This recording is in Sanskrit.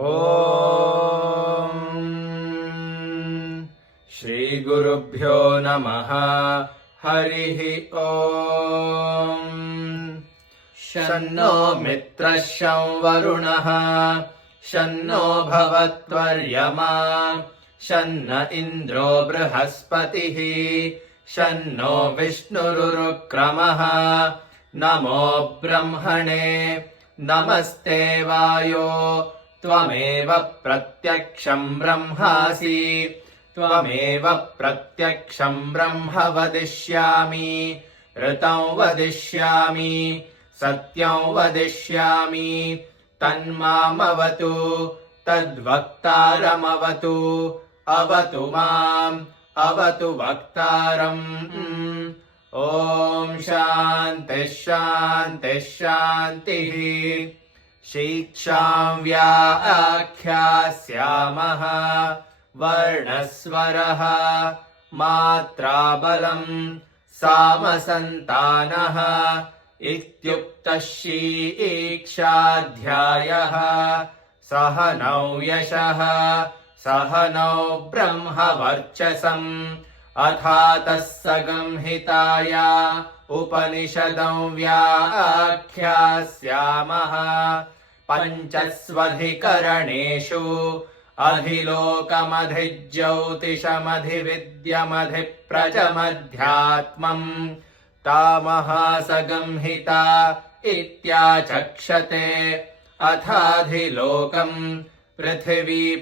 ॐ श्रीगुरुभ्यो नमः। हरिः ॐ। शन्नो मित्रः शं वरुणः शन्नो भवत्वर्यमा शन्न इन्द्रो बृहस्पतिः शन्नो विष्णुरुक्रमः। नमो ब्रह्मणे नमस्ते वायो त्वमेव प्रत्यक्षं ब्रह्मासि त्वमेव प्रत्यक्षं ब्रह्म वदिष्यामि ऋतं वदिष्यामि सत्यं वदिष्यामि तन्मामवतु तद्वक्तारमवतु अवतु माम् अवतु वक्तारम्। ॐ शान्तिः शान्तिः शान्तिः। शिक्षां व्याख्यास्यामः वर्णस्वरः मात्राबलं सामसन्तानः इत्युक्तः शिक्षाध्यायः। सहनौ यशः सहनौ ब्रह्मवर्चसम् अथातः संहिताया उपनिषदं व्याख्यास्यामः। पञ्चस्वधिकरणेषु अधिलोकमधिज्योतिषमधिविद्यमधिप्रजमध्यात्मम् तामहासंहिता इत्याचक्षते। अथाधिलोकम् पृथिवी